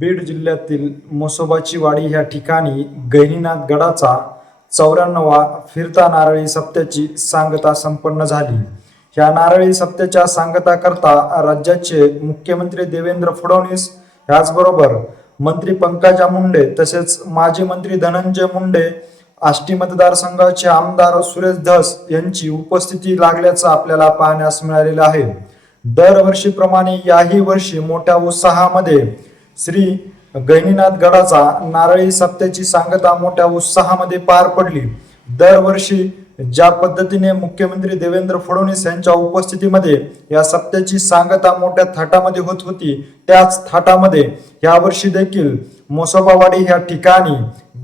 बीड जिल्ह्यातील म्हसोबाची वाडी या ठिकाणी गहिनीनाथ गडाचा 94वा फिरता नारळी सप्त्याची सांगता संपन्न झाली. या नारळी सप्त्याच्या सांगताकरता राज्याचे मुख्यमंत्री देवेंद्र फडणवीस याचबरोबर मंत्री पंकजा मुंडे तसेच माजी मंत्री धनंजय मुंडे, आष्टी मतदारसंघाचे आमदार सुरेश धस यांची उपस्थिती लागल्याचं आपल्याला पाहण्यास मिळालेलं आहे. दरवर्षीप्रमाणे याही वर्षी मोठ्या उत्साहामध्ये श्री गहिनीनाथ गडाचा नारळी सप्त्याची सांगता मोठ्या उत्साहामध्ये पार पडली. दरवर्षी ज्या पद्धतीने मुख्यमंत्री देवेंद्र फडणवीस यांच्या उपस्थितीमध्ये या सप्त्याची सांगता मोठ्या थाटामध्ये होत होती, त्याच थाटामध्ये यावर्षी देखील म्हसोबावाडी या ठिकाणी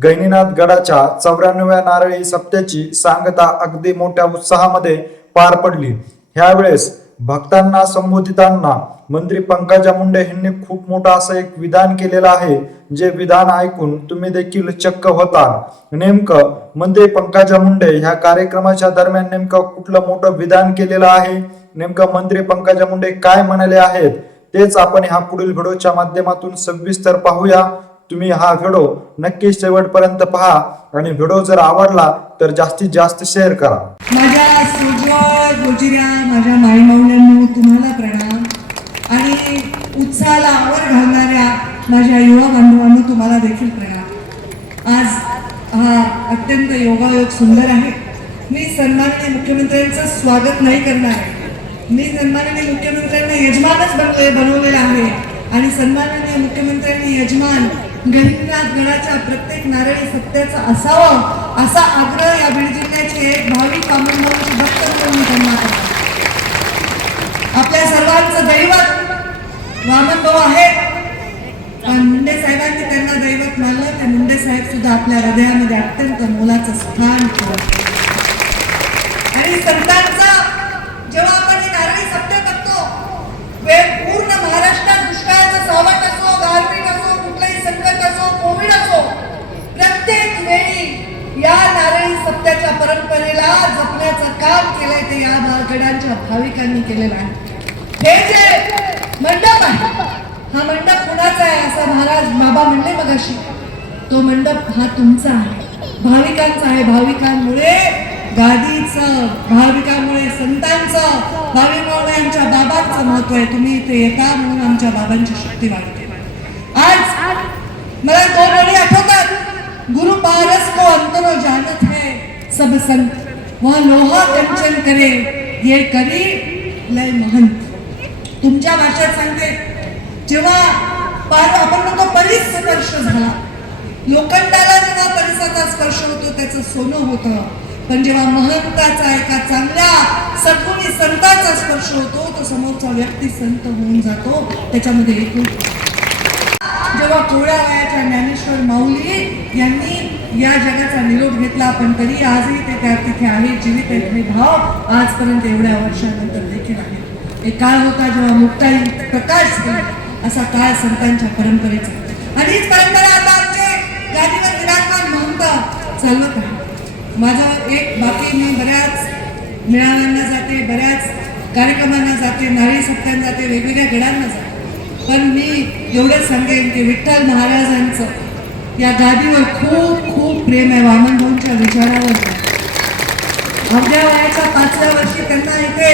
गहिनीनाथ गडाच्या 94व्या नारळी सप्त्याची सांगता अगदी मोठ्या उत्साहामध्ये पार पडली. ह्यावेळेस भक्तांना संबोधिताना मंत्री पंकजा मुंडे यांनी खूप मोठं असं एक विधान केलेलं आहे, जे विधान ऐकून तुम्ही देखील चक्क होता. नेमकं मंत्री पंकजा मुंडे ह्या कार्यक्रमाच्या दरम्यान नेमकं कुठलं मोठं विधान केलेलं आहे, नेमकं मंत्री पंकजा मुंडे काय म्हणाले आहेत, तेच आपण ह्या पुढील व्हिडिओच्या माध्यमातून सविस्तर पाहूया. तुम्ही हा व्हिडिओ नक्की शेवटपर्यंत पहा आणि व्हिडिओ जर आवडला तर जास्तीत जास्त शेअर करा. माझ्या सोजवळ गोजिऱ्या माझ्या माईमाऊल्यांनो तुम्हाला प्रणाम आणि उत्साहाला आवर घालणाऱ्या माझ्या युवा बांधवांनो तुम्हाला देखील प्रणाम. आज हा अत्यंत योगायोग सुंदर आहे. मी सन्माननीय मुख्यमंत्र्यांचं स्वागत नाही करणार आहे. मी सन्माननीय मुख्यमंत्र्यांना यजमानच बनवलेला आहे आणि सन्माननीय मुख्यमंत्र्यांनी यजमान गहिनीनाथ गडाच्या प्रत्येक नारळी सप्त्याचा असावा असा आग्रह या बीड जिल्ह्याचे एक भाविक बांधवांची भक्त म्हणून त्यांना करतो. आपल्या सर्वांचं दैवत वामनभाऊ आहेत, पण मुंडे साहेबांनी त्यांना दैवत मानलं. ते मुंडे साहेब सुद्धा आपल्या हृदयामध्ये अत्यंत मोलाचं स्थान ठेवलं. आणि संतांचा जेव्हा आपण हे नारळी सप्ते बघतो, पूर्ण महाराष्ट्रात दुष्काळाचं सावट असो, गारपीट असो, कुठलंही संकट असो, कोविड असो, प्रत्येक वेळी या नारळी सप्त्याच्या परंपरेला जपण्याचं काम केलंय ते या गडांच्या भाविकांनी केलेलं आहे. हे जे मंडप आहे, हा मंडप कुणाचा आहे असं महाराज बाबा म्हणले मगाशी. तो मंडप हा तुमचा आहे, भाविकांचा आहे. भाविकांमुळे गादीचं, भाविकांमुळे संतांचं, भाविकांच्या बाबांचं महत्व आहे. तुम्ही इथे येता म्हणून आमच्या बाबांची शक्ती वाढते. आज मला 2 ओळी आठवतात. गुरु पारस को अंतरो जानत है सब संत, वह लोहा कंचन करे ये करी लय महंत. तुमच्या भाषेत सांगते, जेव्हा आपण म्हणतो परिस्पर्श झाला, लोखंडाला जेव्हा परिसराचा स्पर्श होतो त्याचं सोनं होतं, पण जेव्हा महंताचा एका चांगल्या सद्गुणी संतांचा स्पर्श होतो तो समोरचा व्यक्ती संत होऊन जातो. त्याच्यामध्ये एकूण जेव्हा कोळ्या वयाच्या ज्ञानेश्वर माऊली यांनी या जगाचा निरोप घेतला, पण तरी आजही ते त्या तिथे आहे, जीवित आहेत. हे भाव आजपर्यंत एवढ्या वर्षानंतर देखील आहे. एक काळ होता जेव्हा मुक्ताई प्रकाश झाला, असा काळ संतांच्या परंपरेचा. आणि हीच परंपरा आता आमचे गादीवर विराजमान महंत चालवत आहे. माझं एक बाकी, मी बऱ्याच मेळाव्यांना जाते, बऱ्याच कार्यक्रमांना जाते, नारळी सप्त्यांना जाते, वेगवेगळ्या गडांना जाते, पण मी एवढंच सांगेन की विठ्ठल महाराजांचं या गादीवर खूप खूप प्रेम आहे. वामनभाऊंच्या विचारावर अवघ्या वयाच्या 5व्या वर्षी त्यांना इथे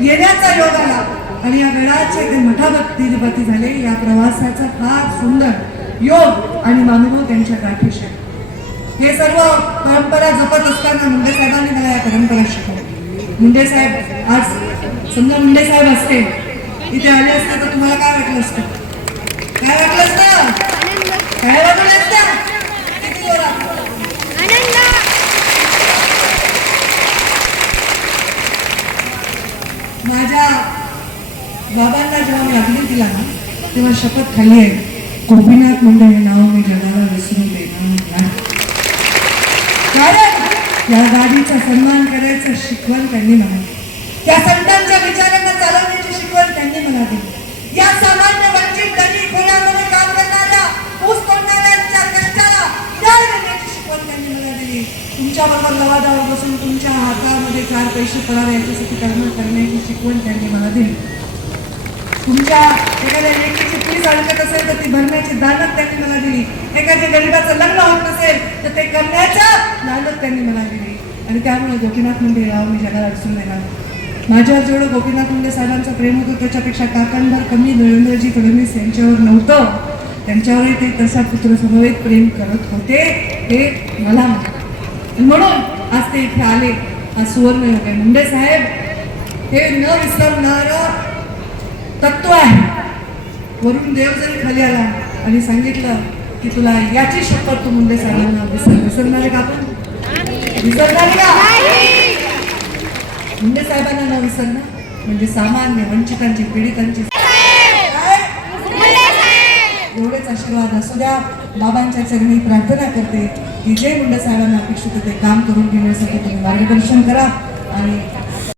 येण्याचा योग आला आणि या गडाचे ते मठापती झाले. या प्रवासाचा फार सुंदर योग आणि मानव त्यांच्या गाठीशी आहे. हे सर्व परंपरा जपत असताना मुंडे साहेबांनी मला या परंपरा शिकवल्या. मुंडे साहेब, आज समजा मुंडे साहेब असते इथे आले असते तर तुम्हाला काय वाटलं असतं? काय वाटलं असतं? काय वाटलं असतं? किती जोरात माझ्या बाबांना जेव्हा मी अग्नी दिला ना, तेव्हा शपथ खाल्ली आहे, गोपीनाथ मुंडे हे नाव मी जगाला विसरून देणार नाही. कारण या गाडीचा सन्मान करायचं शिकवण त्यांनी मला, त्या संतांच्या विचारांना चालवण्याची शिकवण त्यांनी मला दिली. या सामान्य वंचित गरीब खोल्यामध्ये काम करणाऱ्या, ऊस तोडणाऱ्यांच्या कष्टाला न्याय देण्याची शिकवण त्यांनी मला दिली. तुमच्याबरोबर लवादावर बसून तुमच्या हातामध्ये 4 पैसे पडावे याच्यासाठी कर्म करण्याची शिकवण त्यांनी मला दिली. तुमच्या एखाद्या लेकीची फीस पैसा अडकत असेल तर ती भरण्याची दानत त्यांनी मला दिली. एखाद्या गरीबाचं लग्न होत नसेल तर ते करण्याचं दानत त्यांनी मला दिली. आणि त्यामुळे गोपीनाथ मुंडे राव मी जगाला अडचून देणार. माझ्यावर जेवढं गोपीनाथ मुंडे साहेबांचं प्रेम होतं त्याच्यापेक्षा काकांवर कमी देवेंद्रजी फडणवीस यांच्यावर नव्हतं. त्यांच्यावरही ते तसा पुत्र समवेत प्रेम करत होते हे मला माहिती. म्हणून आज ते इथे आले. आज सुवर्ण योग आहे. मुंडे साहेब हे न विसरणारं तत्व आहे. वरून देव जरी खाली आला आणि सांगितलं की तुला याची शपथ तू मुंडे साहेबांना विसरणारे का? आपण विसरणारे का? मुंडे साहेबांना न विसरणं म्हणजे सामान्य वंचितांची पीडितांची एवढेच आशीर्वाद असू द्या. बाबांच्या चरणी प्रार्थना करते की जे मुंडे साहेबांना अपेक्षित ते काम करून घेण्यासाठी तुम्ही मार्गदर्शन करा आणि